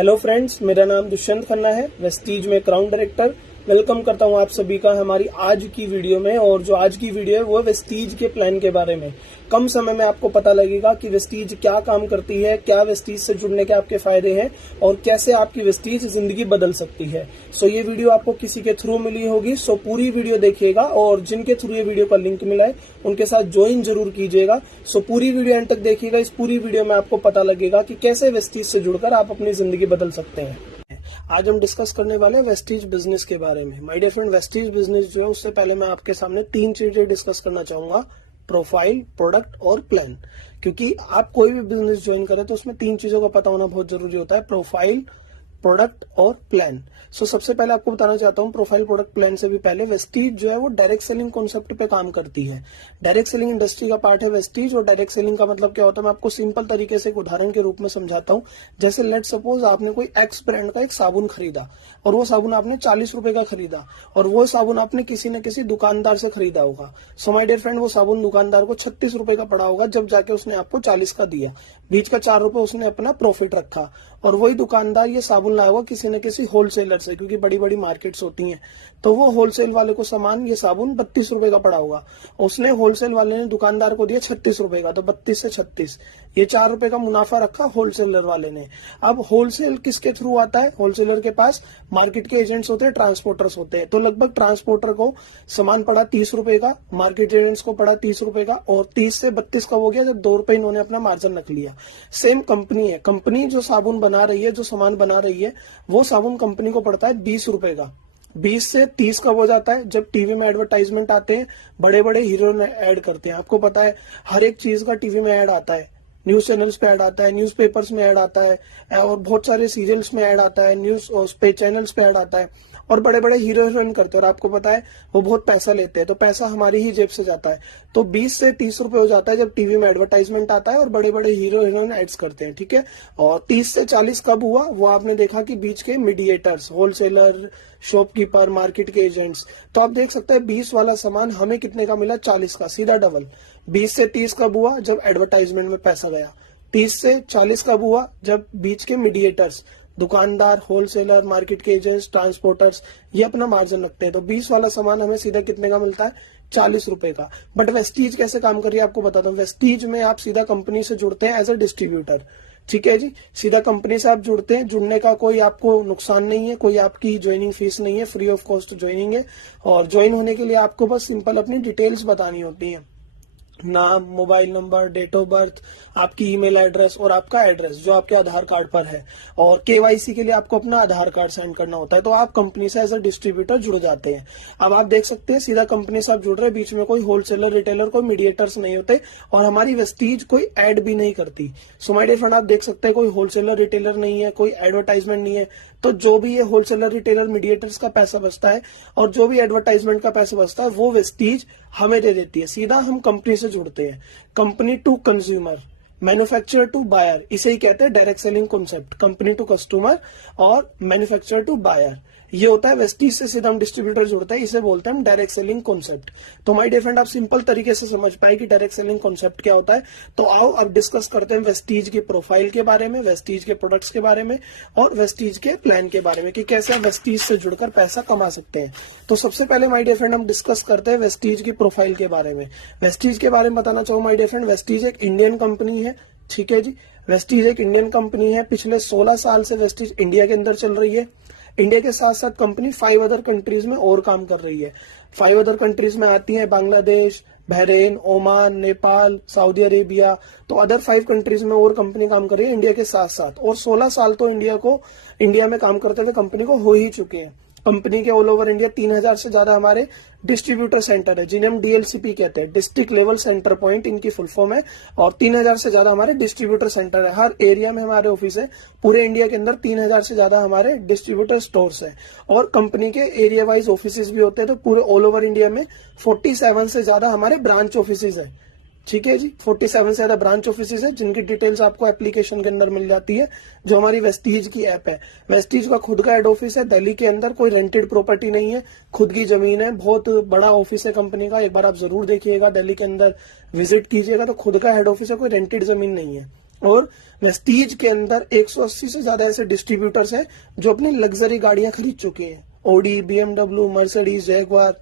Hello friends, मेरा नाम दुष्यंत खन्ना है, वेस्टीज में क्राउन डायरेक्टर। वेलकम करता हूं आप सभी का हमारी आज की वीडियो में। और जो आज की वीडियो है वो वेस्टीज के प्लान के बारे में। कम समय में आपको पता लगेगा कि वेस्टीज क्या काम करती है, क्या वेस्टीज से जुड़ने के आपके फायदे हैं और कैसे आपकी वेस्टीज जिंदगी बदल सकती है। सो ये वीडियो आपको किसी के थ्रू मिली होगी, सो पूरी वीडियो देखिएगा और जिनके थ्रू ये वीडियो का लिंक मिला है उनके साथ ज्वाइन जरूर कीजिएगा। सो पूरी वीडियो एंड तक देखिएगा। इस पूरी वीडियो में आपको पता लगेगा कि कैसे वेस्टीज से जुड़कर आप अपनी जिंदगी बदल सकते हैं। आज हम डिस्कस करने वाले हैं वेस्टीज बिजनेस के बारे में। My dear friend, Vestige business जो है उससे पहले मैं आपके सामने 3 चीजें डिस्कस करना चाहूंगा: प्रोफाइल, प्रोडक्ट और प्लान। क्योंकि आप कोई भी बिजनेस ज्वाइन करें तो उसमें 3 चीजों का पता होना बहुत जरूरी होता है: प्रोफाइल, प्रोडक्ट और प्लान। सो सबसे पहले आपको बताना चाहता हूँ, प्रोफाइल, प्रोडक्ट, प्लान से भी पहले वेस्टीज जो है वो डायरेक्ट सेलिंग कॉन्सेप्ट पे काम करती है। डायरेक्ट सेलिंग इंडस्ट्री का पार्ट है वेस्टीज। और डायरेक्ट सेलिंग का मतलब क्या होता है, मैं आपको सिंपल तरीके से एक उदाहरण के रूप में समझाता हूँ। जैसे लेट सपोज आपने कोई एक्स ब्रांड का एक साबुन खरीदा और वो साबुन आपने 40 रुपए का खरीदा और वो साबुन आपने किसी न किसी दुकानदार से खरीदा होगा। सो माय डियर फ्रेंड, वो साबुन दुकानदार को 36 रुपए का पड़ा होगा जब जाके उसने आपको 40 का दिया। बीच का 4 रुपए उसने अपना प्रॉफिट रखा और वही दुकानदार ये साबुन लाया होगा किसी न किसी होलसेलर से, क्योंकि बड़ी बड़ी मार्केट्स होती हैं। तो वो होलसेल वाले को सामान, ये साबुन 32 रुपए का पड़ा होगा, उसने होलसेल वाले ने दुकानदार को दिया 36 रुपए का, तो 32 से 36 ये 4 रुपए का मुनाफा रखा होलसेलर वाले ने। अब होलसेल किसके थ्रू आता है? होलसेलर के पास मार्केट के एजेंट्स होते हैं, ट्रांसपोर्टर्स होते हैं। तो लगभग ट्रांसपोर्टर को सामान पड़ा 30 रुपए का, मार्केट एजेंट्स को पड़ा 30 रुपए का, और 30 से 32 का हो गया जब 2 रुपए इन्होंने अपना मार्जिन रख लिया। सेम कंपनी है, कंपनी जो साबुन बना रही है, जो सामान बना रही है, वो साबुन कंपनी को पड़ता है 20 रुपए का। 20 से 30 कब हो जाता है? जब टीवी में एडवर्टाइजमेंट आते हैं, बड़े बड़े हीरो ऐड करते हैं। आपको पता है हर एक चीज का टीवी में ऐड आता है, न्यूज चैनल्स पे ऐड आता है, न्यूज पेपर्स में ऐड आता है, और बहुत सारे सीरियल्स में ऐड आता है, न्यूज पे चैनल्स पे ऐड आता है, और बड़े बड़े हीरो हीरोइन करते हैं। और आपको पता है वो बहुत पैसा लेते हैं, तो पैसा हमारी ही जेब से जाता है। तो 20 से 30 रुपए हो जाता है जब टीवी में एडवर्टाइजमेंट आता है और बड़े बड़े हीरो हीरोइन एड्स करते हैं, ठीक है। और 30 से 40 कब हुआ? वो आपने देखा कि बीच के मीडिएटर्स, होलसेलर, शॉपकीपर, मार्केट के एजेंट्स। तो आप देख सकते हैं 20 वाला सामान हमें कितने का मिला? 40 का, सीधा डबल। 20 से 30 कब हुआ? जब एडवर्टाइजमेंट में पैसा गया। 30 से 40 कब हुआ? जब बीच के मीडिएटर्स, दुकानदार, होलसेलर, मार्केट के एजेंट्स, ट्रांसपोर्टर्स, ये अपना मार्जिन रखते हैं। तो 20 वाला सामान हमें सीधा कितने का मिलता है? 40 रुपए का। बट वेस्टीज कैसे काम कर रही है आपको बताता हूँ। वेस्टीज में आप सीधा कंपनी से जुड़ते हैं एज ए डिस्ट्रीब्यूटर, ठीक है जी। सीधा कंपनी से आप जुड़ते हैं, जुड़ने का कोई आपको नुकसान नहीं है, कोई आपकी ज्वाइनिंग फीस नहीं है, फ्री ऑफ कॉस्ट ज्वाइनिंग है। और ज्वाइन होने के लिए आपको बस सिंपल अपनी डिटेल्स बतानी होती है: नाम, mobile number, date of birth, आपकी ईमेल एड्रेस और आपका एड्रेस जो आपके आधार कार्ड पर है। और केवाईसी के लिए आपको अपना आधार कार्ड सेंड करना होता है। तो आप कंपनी से एज अ डिस्ट्रीब्यूटर जुड़ जाते हैं। अब आप देख सकते हैं सीधा कंपनी से आप जुड़ रहे हैं, बीच में कोई होलसेलर, रिटेलर, कोई मीडिएटर्स नहीं होते, और हमारी वेस्टीज कोई एड भी नहीं करती। सो माय डियर फ्रेंड, आप देख सकते हैं कोई होलसेलर, रिटेलर नहीं है, कोई एडवर्टाइजमेंट नहीं है। तो जो भी ये होलसेलर, रिटेलर, मीडिएटर्स का पैसा बचता है और जो भी एडवर्टाइजमेंट का पैसा बचता है वो वेस्टीज हमें दे देती है। सीधा हम कंपनी से जुड़ते हैं। Company to consumer, manufacturer to buyer, इसे ही कहते हैं direct selling concept. Company to customer और मैन्युफैक्चरर टू बायर, ये होता है वेस्टीज से सीधा हम डिस्ट्रीब्यूटर जुड़ते हैं, इसे बोलते हैं हम डायरेक्ट सेलिंग कॉन्सेप्ट। तो माय डियर फ्रेंड, आप सिंपल तरीके से समझ पाए कि डायरेक्ट सेलिंग कॉन्सेप्ट क्या होता है। तो आओ अब डिस्कस करते हैं वेस्टीज की प्रोफाइल के बारे में, वेस्टीज के प्रोडक्ट्स के बारे में और वेस्टीज के प्लान के बारे में कि कैसे हम वेस्टीज से जुड़कर पैसा कमा सकते हैं। तो सबसे पहले माय डियर फ्रेंड हम डिस्कस करते हैं वेस्टीज की प्रोफाइल के बारे में। वेस्टीज के बारे में बताना चाहूँ माय डियर फ्रेंड, वेस्टीज एक इंडियन कंपनी है, ठीक है जी। वेस्टीज एक इंडियन कंपनी है। पिछले 16 साल से वेस्टीज इंडिया के अंदर चल रही है। इंडिया के साथ साथ कंपनी 5 अदर कंट्रीज में और काम कर रही है। 5 अदर कंट्रीज में आती है Bangladesh, Bahrain, Oman, Nepal, Saudi Arabia. तो अदर 5 कंट्रीज में और कंपनी काम कर रही है इंडिया के साथ साथ। और 16 साल तो इंडिया में काम करते हुए कंपनी को हो ही चुके हैं। कंपनी के ऑल ओवर इंडिया 3000 से ज्यादा हमारे डिस्ट्रीब्यूटर सेंटर है, जिन्हें हम डीएलसीपी कहते हैं, डिस्ट्रिक्ट लेवल सेंटर पॉइंट इनकी फुल फॉर्म है। और 3000 से ज्यादा हमारे डिस्ट्रीब्यूटर सेंटर है, हर एरिया में हमारे ऑफिस है। पूरे इंडिया के अंदर 3000 से ज्यादा हमारे डिस्ट्रीब्यूटर स्टोर्स है। और कंपनी के एरिया वाइज ऑफिस भी होते हैं। तो पूरे ऑल ओवर इंडिया में 47 से ज्यादा हमारे ब्रांच ऑफिस है, ठीक है जी। 47 से ज्यादा ब्रांच ऑफिस है, जिनकी डिटेल्स आपको एप्लीकेशन के अंदर मिल जाती है, जो हमारी वेस्टीज की ऐप है। वेस्टीज का खुद का हेड ऑफिस है दिल्ली के अंदर, कोई रेंटेड प्रॉपर्टी नहीं है, खुद की जमीन है। बहुत बड़ा ऑफिस है कंपनी का, एक बार आप जरूर देखिएगा, दिल्ली के अंदर विजिट कीजिएगा। तो खुद का हेड ऑफिस है, कोई रेंटेड जमीन नहीं है। और वेस्टीज के अंदर 180 से ज्यादा ऐसे डिस्ट्रीब्यूटर्स हैं जो अपनी लग्जरी गाड़ियां खरीद चुके हैं। ऑडी, बीएमडब्ल्यू, मर्सिडीज, जैगवार,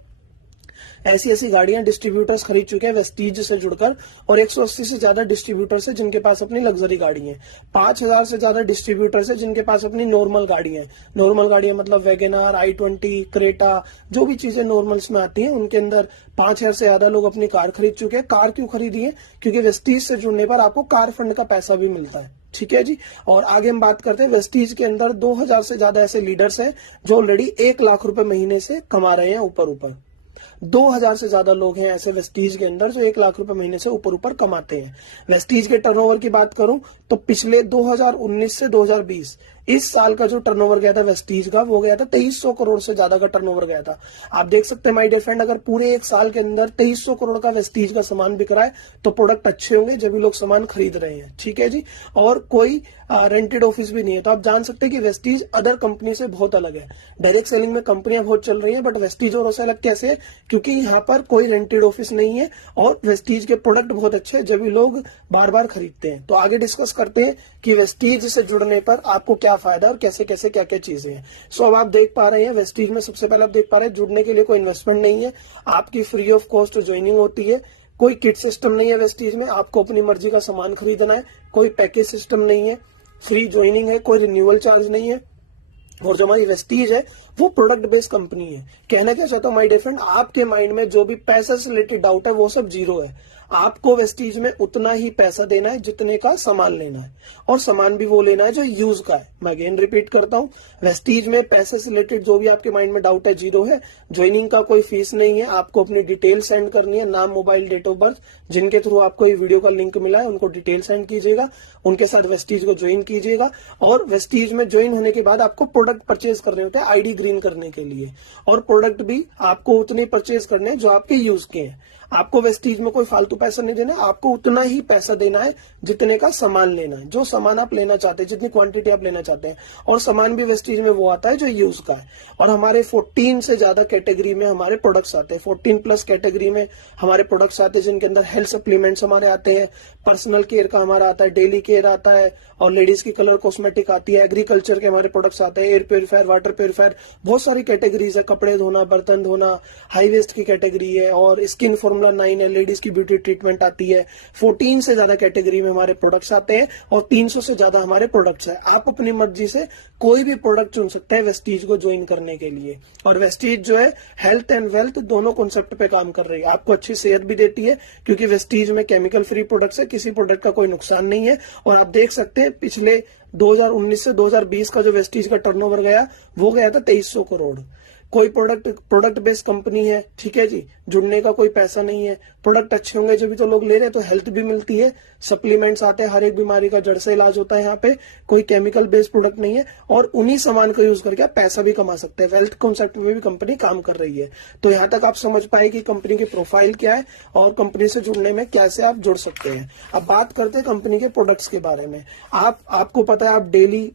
ऐसी ऐसी गाड़ियां डिस्ट्रीब्यूटर्स खरीद चुके हैं वेस्टीज से जुड़कर। और 180 से ज्यादा डिस्ट्रीब्यूटर्स है जिनके पास अपनी लग्जरी गाड़ी है। 5000 से ज्यादा डिस्ट्रीब्यूटर्स है जिनके पास अपनी नॉर्मल गाड़ी है। नॉर्मल गाड़ियां मतलब वैगनआर, i20, क्रेटा, जो भी चीजें नॉर्मल्स में आती हैं उनके अंदर 5000 से ज्यादा लोग अपनी कार खरीद चुके हैं। कार क्यों खरीदी है? क्योंकि वेस्टीज से जुड़ने पर आपको कार फंड का पैसा भी मिलता है। ठीक है जी। और आगे हम बात करते हैं, वेस्टीज के अंदर 2000 से ज्यादा ऐसे लीडर्स हैं जो ऑलरेडी 1 लाख रुपए महीने से कमा रहे हैं ऊपर। 2000 से ज्यादा लोग हैं ऐसे वेस्टीज के अंदर जो 1 लाख रुपए महीने से ऊपर कमाते हैं। वेस्टीज के टर्नओवर की बात करूं तो पिछले 2019 से 2020 इस साल का जो टर्नओवर गया था वेस्टीज का, वो गया था 2300 करोड़ से ज्यादा का टर्नओवर गया था। आप देख सकते हैं माय डियर फ्रेंड, अगर पूरे एक साल के अंदर 2300 करोड़ का वेस्टीज का सामान बिक रहा है तो प्रोडक्ट अच्छे होंगे जब भी लोग सामान खरीद रहे हैं। ठीक है जी। और कोई रेंटेड ऑफिस भी नहीं है। तो आप जान सकते हैं कि वेस्टीज अदर कंपनी से बहुत अलग है। डायरेक्ट सेलिंग में कंपनियां बहुत चल रही हैं, बट वेस्टीज और से अलग कैसे है? क्योंकि यहाँ पर कोई रेंटेड ऑफिस नहीं है और वेस्टीज के प्रोडक्ट बहुत अच्छे हैं जब भी लोग बार बार खरीदते हैं। तो आगे डिस्कस करते हैं कि वेस्टीज से जुड़ने पर आपको क्या फायदा और कैसे कैसे क्या क्या चीजें हैं। सो अब आप देख पा रहे हैं वेस्टीज में सबसे पहले आप देख पा रहे हैं जुड़ने के लिए कोई इन्वेस्टमेंट नहीं है, आपकी फ्री ऑफ कॉस्ट ज्वाइनिंग होती है। कोई किट सिस्टम नहीं है वेस्टीज में, आपको अपनी मर्जी का सामान खरीदना है। कोई पैकेज सिस्टम नहीं है, फ्री ज्वाइनिंग है, कोई रिन्यूअल चार्ज नहीं है। और जो हमारी वेस्टीज है वो प्रोडक्ट बेस्ड कंपनी है। कहना क्या चाहता हूँ माय डियर फ्रेंड, आपके माइंड में जो भी पैसे से रिलेटेड डाउट है वो सब जीरो है। आपको वेस्टीज में उतना ही पैसा देना है जितने का सामान लेना है, और सामान भी वो लेना है जो यूज का है। मैं अगेन रिपीट करता हूँ, वेस्टीज में पैसे से रिलेटेड जो भी आपके माइंड में डाउट है जीरो है। ज्वाइनिंग का कोई फीस नहीं है, आपको अपनी डिटेल सेंड करनी है, नाम, मोबाइल, डेट ऑफ बर्थ, जिनके थ्रू आपको ये वीडियो का लिंक मिला है उनको डिटेल सेंड कीजिएगा, उनके साथ वेस्टीज को ज्वाइन कीजिएगा। और वेस्टीज में ज्वाइन होने के बाद आपको प्रोडक्ट परचेज करने होते हैं आईडी ग्रीन करने के लिए, और प्रोडक्ट भी आपको उतने परचेज करने हैं जो आपके यूज के हैं। आपको वेस्टीज में कोई फालतू पैसा नहीं देना, आपको उतना ही पैसा देना है जितने का सामान लेना है, जो सामान आप लेना चाहते हैं, जितनी क्वांटिटी आप लेना चाहते हैं। और सामान भी वेस्टीज में वो आता है जो यूज का है। और हमारे 14 से ज्यादा कैटेगरी में हमारे प्रोडक्ट्स आते हैं। 14 प्लस कैटेगरी में हमारे प्रोडक्ट्स आते हैं जिनके अंदर हेल्थ सप्लीमेंट्स हमारे आते हैं, पर्सनल केयर का हमारा आता है, डेली केयर आता है, और लेडीज की कलर कॉस्मेटिक आती है, एग्रीकल्चर के हमारे प्रोडक्ट्स आते हैं, एयर प्योरीफायर, वाटर प्योरीफायर, बहुत सारी कैटेगरीज है। कपड़े धोना, बर्तन धोना, हाई वेस्ट की कैटेगरी है, और स्किन फॉर्मूला 9 है, लेडीज की ब्यूटी ट्रीटमेंट आती है। 14 से ज्यादा कैटेगरी में हमारे प्रोडक्ट्स आते हैं और 300 से ज्यादा हमारे प्रोडक्ट्स है। आप अपनी मर्जी से कोई भी प्रोडक्ट चुन सकते हैं वेस्टीज को ज्वाइन करने के लिए। और वेस्टीज जो है हेल्थ एंड वेल्थ दोनों कॉन्सेप्ट पे काम कर रही है। आपको अच्छी सेहत भी देती है क्योंकि वेस्टीज में केमिकल फ्री प्रोडक्ट्स है, किसी प्रोडक्ट का कोई नुकसान नहीं है। और आप देख सकते हैं पिछले 2019 से 2020 का जो वेस्टीज का टर्नओवर गया वो गया था 2300 करोड़। कोई प्रोडक्ट बेस्ड कंपनी है। ठीक है जी। जुड़ने का कोई पैसा नहीं है, प्रोडक्ट अच्छे होंगे जब भी तो लोग ले रहे हैं, तो हेल्थ भी मिलती है, सप्लीमेंट्स आते हैं, हर एक बीमारी का जड़ से इलाज होता है। यहाँ पे कोई केमिकल बेस्ड प्रोडक्ट नहीं है, और उन्हीं सामान को यूज करके आप पैसा भी कमा सकते हैं। वेल्थ कॉन्सेप्ट में भी कंपनी काम कर रही है। तो यहाँ तक आप समझ पाए कि कंपनी की प्रोफाइल क्या है और कंपनी से जुड़ने में कैसे आप जुड़ सकते हैं। अब बात करते हैं कंपनी के प्रोडक्ट्स के बारे में। आपको पता है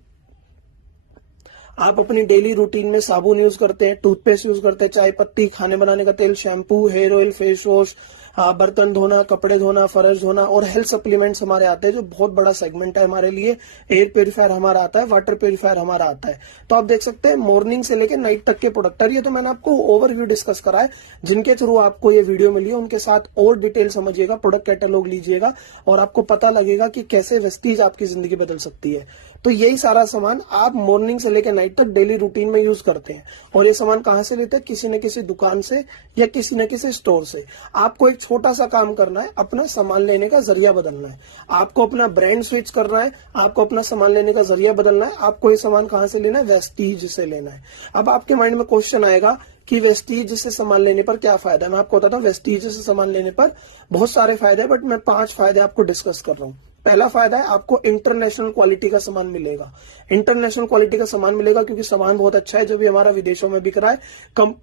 आप अपनी डेली रूटीन में साबुन यूज करते हैं, टूथपेस्ट यूज करते हैं, चाय पत्ती, खाने बनाने का तेल, shampoo, hair oil, face wash, बर्तन धोना, कपड़े धोना, फर्श धोना, और हेल्थ सप्लीमेंट्स हमारे आते हैं जो बहुत बड़ा सेगमेंट है हमारे लिए। एयर प्योरीफायर हमारा आता है, वाटर प्योरीफायर हमारा आता है। तो आप देख सकते हैं मॉर्निंग से लेकर नाइट तक के प्रोडक्ट है। ये तो मैंने आपको ओवरव्यू डिस्कस करा है, जिनके थ्रू आपको ये वीडियो मिली है उनके साथ और डिटेल समझिएगा, प्रोडक्ट कैटलॉग लीजिएगा और आपको पता लगेगा कि कैसे वेस्टीज आपकी जिंदगी बदल सकती है। तो यही सारा सामान आप मॉर्निंग से लेकर नाइट तक डेली रूटीन में यूज करते हैं। और ये सामान कहां से लेते हैं? किसी न किसी दुकान से या किसी न किसी स्टोर से। आपको एक छोटा सा काम करना है, अपना सामान लेने का जरिया बदलना है। आपको अपना ब्रांड स्विच करना है, आपको अपना सामान लेने का जरिया बदलना है। आपको ये सामान कहां से लेना है? वेस्टीज से लेना है। अब आपके माइंड में क्वेश्चन आएगा कि वेस्टीज से सामान लेने पर क्या फायदा है। मैं आपको बताता हूँ वेस्टीज से सामान लेने पर बहुत सारे फायदे हैं, बट मैं 5 फायदे आपको डिस्कस कर रहा हूँ। पहला फायदा है आपको इंटरनेशनल क्वालिटी का सामान मिलेगा। इंटरनेशनल क्वालिटी का सामान मिलेगा क्योंकि सामान बहुत अच्छा है जो भी हमारा विदेशों में बिक रहा है।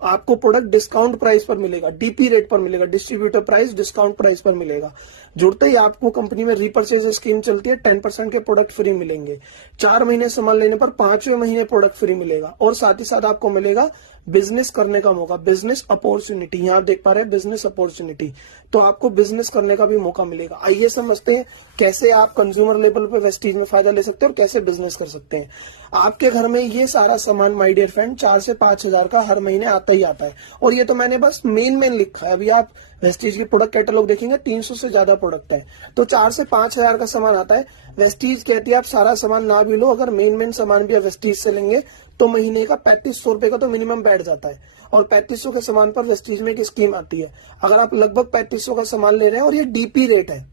आपको प्रोडक्ट डिस्काउंट प्राइस पर मिलेगा, डीपी रेट पर मिलेगा, डिस्ट्रीब्यूटर प्राइस डिस्काउंट प्राइस पर मिलेगा। जुड़ते ही आपको कंपनी में रीपर्चेज स्कीम चलती है, 10% के प्रोडक्ट फ्री मिलेंगे। 4 महीने सामान लेने पर 5वें महीने प्रोडक्ट फ्री मिलेगा। और साथ ही साथ आपको मिलेगा बिजनेस करने का मौका, बिजनेस अपॉर्चुनिटी। यहाँ आप देख पा रहे हैं बिजनेस अपॉर्चुनिटी, तो आपको बिजनेस करने का भी मौका मिलेगा। आइए समझते हैं कैसे आप कंज्यूमर लेवल पे वेस्टीज में फायदा ले सकते हैं और कैसे बिजनेस कर सकते हैं। आपके घर में ये सारा सामान माय डियर फ्रेंड 4 से 5 हजार का हर महीने आता ही आता है। और ये तो मैंने बस मेन लिखा है। अभी आप वेस्टीज की प्रोडक्ट कैटलॉग देखेंगे 300 से ज्यादा प्रोडक्ट है, तो 4 से 5 हजार का सामान आता है। वेस्टीज कहती है आप सारा सामान ना भी लो, अगर मेन सामान भी आप वेस्टीज से लेंगे तो महीने का 3500 रुपए का तो मिनिमम बैठ जाता है। और 3500 के सामान पर वेस्टीज में एक स्कीम आती है, अगर आप लगभग 3500 का सामान ले रहे हैं और ये डीपी रेट है,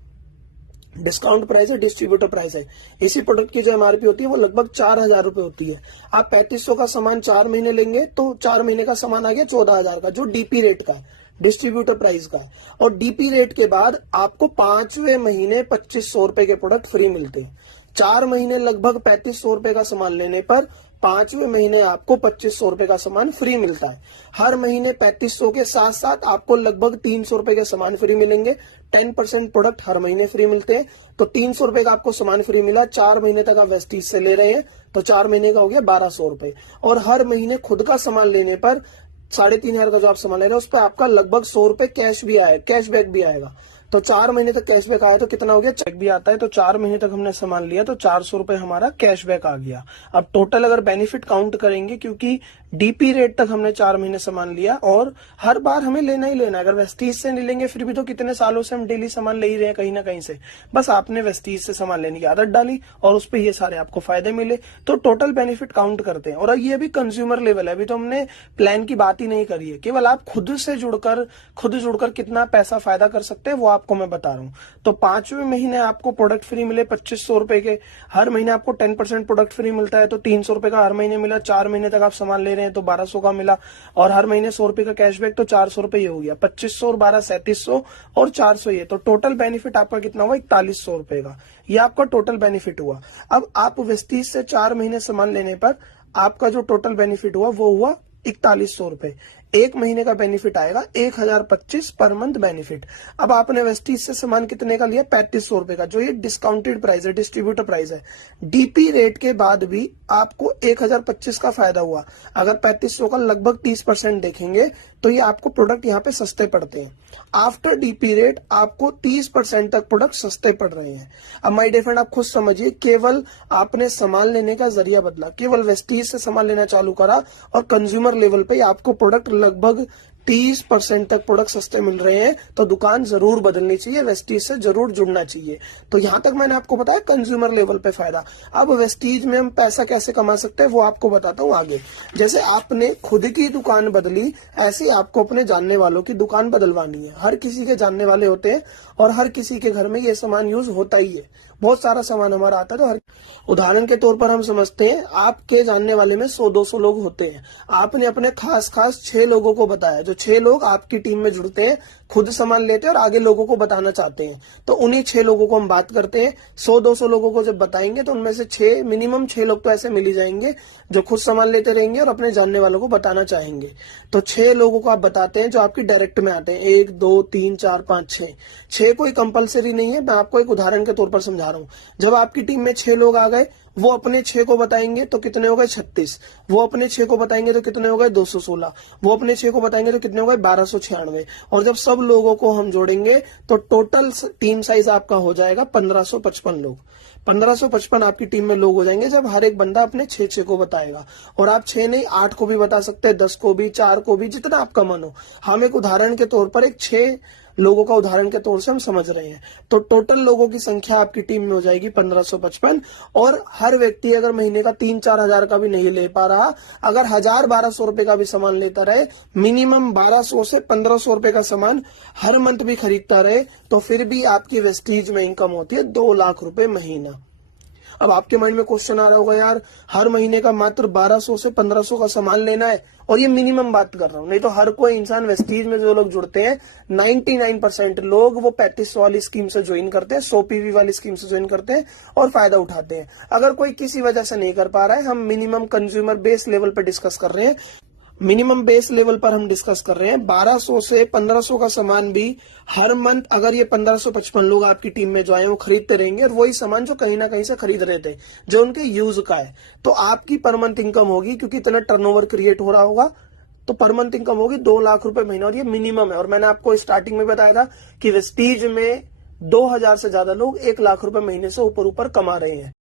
डिस्काउंट प्राइस है, डिस्ट्रीब्यूटर प्राइस है, इसी प्रोडक्ट की जो एमआरपी होती है वो लगभग 4000 रुपए होती है। आप 3500 का सामान 4 महीने लेंगे तो 4 महीने का सामान आ गया 14000 का, जो डीपी रेट का है, डिस्ट्रीब्यूटर प्राइस का है। और डीपी रेट के बाद आपको 5वें महीने 2500 रुपए के प्रोडक्ट फ्री मिलते हैं। 4 महीने लगभग 3500 रुपए का सामान लेने पर 5वें महीने आपको 2500 रुपए का सामान फ्री मिलता है। हर महीने 3500 के साथ साथ आपको लगभग 300 रुपए के सामान फ्री मिलेंगे। 10% प्रोडक्ट हर महीने फ्री मिलते हैं, तो 300 रुपए का आपको सामान फ्री मिला। 4 महीने तक आप वेस्टीज से ले रहे हैं तो 4 महीने का हो गया 1200 रुपए। और हर महीने खुद का सामान लेने पर 3500 का जो आप सामान ले रहे हैं उस पर आपका लगभग 100 रुपए कैशबैक भी आएगा। तो 4 महीने तक कैशबैक आया तो कितना हो गया, चेक भी आता है। तो 4 महीने तक हमने सामान लिया तो 400 रुपए हमारा कैशबैक आ गया। अब टोटल अगर बेनिफिट काउंट करेंगे, क्योंकि डीपी रेट तक हमने 4 महीने सामान लिया और हर बार हमें लेना ही लेना है। अगर वेस्टीज से नहीं लेंगे फिर भी तो कितने सालों से हम डेली सामान ले ही रहे हैं कहीं ना कहीं से, बस आपने वेस्टीज से सामान लेने की आदत डाली और उस पर ये सारे आपको फायदे मिले। तो टोटल बेनिफिट काउंट करते हैं। और ये अभी कंज्यूमर लेवल है, अभी तो हमने प्लान की बात ही नहीं करी है। केवल आप खुद जुड़कर कितना पैसा फायदा कर सकते हैं वो आपको मैं बता रहा हूँ। तो 5वें महीने आपको प्रोडक्ट फ्री मिले 2500 रुपए के, हर महीने आपको 10% प्रोडक्ट फ्री मिलता है तो 300 रुपए का हर महीने मिला। 4 महीने तक आप सामान ले रहे हैं तो 1200 का मिला, और हर महीने 100 रुपए का कैशबैक तो 400 रुपए हो गया। 2500 और 12 3700 और 400 ये, तो टोटल बेनिफिट आपका कितना हुआ 4100 रुपए का। ये आपका टोटल बेनिफिट हुआ। अब आप वेस्टीज से 4 महीने सामान लेने पर आपका जो टोटल बेनिफिट हुआ वो हुआ 4100 रुपए। एक महीने का बेनिफिट आएगा 1025 पर मंथ बेनिफिट। अब आपने वेस्टीज से सामान कितने का लिया 3500 रुपए का, जो ये डिस्काउंटेड प्राइस है, डिस्ट्रीब्यूटर प्राइस है। डीपी रेट के बाद भी आपको 1025 का फायदा हुआ। अगर 3500 का लगभग 30% देखेंगे तो ये आपको प्रोडक्ट यहाँ पे सस्ते पड़ते हैं। आफ्टर डीपी रेट आपको 30% तक प्रोडक्ट सस्ते पड़ रहे हैं। अब माय डियर फ्रेंड आप खुद समझिए, केवल आपने सामान लेने का जरिया बदला, केवल वेस्टीज से सामान लेना चालू करा और कंज्यूमर लेवल पे आपको प्रोडक्ट लगभग 30% तक प्रोडक्ट सस्ते मिल रहे हैं। तो दुकान जरूर बदलनी चाहिए, वेस्टीज से जरूर जुड़ना चाहिए। तो यहां तक मैंने आपको बताया कंज्यूमर लेवल पे फायदा। अब वेस्टीज में हम पैसा कैसे कमा सकते हैं वो आपको बताता हूं आगे। जैसे आपने खुद की दुकान बदली, ऐसे ही आपको अपने जानने वालों की दुकान बदलवानी है। हर किसी के जानने वाले होते हैं और हर किसी के घर में ये सामान यूज होता ही है। बहुत सारा सामान हमारा आता है। तो हर उदाहरण के तौर पर हम समझते हैं आपके जानने वाले में 100-200 लोग होते हैं। आपने अपने खास 6 लोगों को बताया, जो 6 लोग आपकी टीम में जुड़ते हैं, खुद सामान लेते हैं और आगे लोगों को बताना चाहते हैं। तो उन्हीं 6 लोगों को हम बात करते हैं। 100-200 लोगों को जब बताएंगे तो उनमें से मिनिमम 6 लोग तो ऐसे मिल ही जाएंगे जो खुद सामान लेते रहेंगे और अपने जानने वालों को बताना चाहेंगे। तो 6 लोगों को आप बताते हैं जो आपकी डायरेक्ट में आते हैं, 1 2 3 4 5 6। 6 कोई कंपलसरी नहीं है, मैं आपको एक उदाहरण के तौर पर समझा रहा हूँ। जब आपकी टीम में 6 लोग आ गए, वो अपने 6 को बताएंगे तो कितने हो गए 36, वो अपने 6 को बताएंगे तो कितने हो गए 216, वो अपने 6 को बताएंगे तो कितने हो गए 1296। और जब सब लोगों को हम जोड़ेंगे तो टोटल टीम साइज आपका हो जाएगा 1555 लोग। 1555 आपकी टीम में लोग हो जाएंगे जब हर एक बंदा अपने 6 को बताएगा। और आप 6 नहीं 8 को भी बता सकते हैं, 10 को भी, 4 को भी, जितना आपका मन हो। हम एक उदाहरण के तौर पर एक 6 लोगों का उदाहरण के तौर से हम समझ रहे हैं। तो टोटल लोगों की संख्या आपकी टीम में हो जाएगी 1555। और हर व्यक्ति अगर महीने का 3-4 हजार का भी नहीं ले पा रहा, अगर 1000-1200 रुपए का भी सामान लेता रहे, मिनिमम 1200 से 1500 रुपए का सामान हर मंथ भी खरीदता रहे, तो फिर भी आपकी वेस्टीज में इनकम होती है 2 लाख रुपए महीना। अब आपके माइंड में क्वेश्चन आ रहा होगा, यार हर महीने का मात्र 1200 से 1500 का सामान लेना है, और ये मिनिमम बात कर रहा हूं, नहीं तो हर कोई इंसान वेस्टीज में जो लोग जुड़ते हैं 99% लोग वो 3500 वाली स्कीम से ज्वाइन करते हैं, 100 PV वाली स्कीम से ज्वाइन करते हैं और फायदा उठाते हैं। अगर कोई किसी वजह से नहीं कर पा रहा है, हम मिनिमम कंज्यूमर बेस लेवल पर डिस्कस कर रहे हैं। मिनिमम बेस लेवल पर हम डिस्कस कर रहे हैं 1200 से 1500 का सामान भी हर मंथ, अगर ये 1555 लोग आपकी टीम में जो आए वो खरीदते रहेंगे, और वही सामान जो कहीं ना कहीं से खरीद रहे थे, जो उनके यूज का है, तो आपकी पर मंथ इनकम होगी, क्योंकि इतना टर्नओवर क्रिएट हो रहा होगा, तो पर मंथ इनकम होगी 2 लाख रुपए महीना। और ये मिनिमम है। और मैंने आपको स्टार्टिंग में बताया था कि वेस्टीज में 2000 से ज्यादा लोग 1 लाख रुपए महीने से ऊपर ऊपर कमा रहे हैं।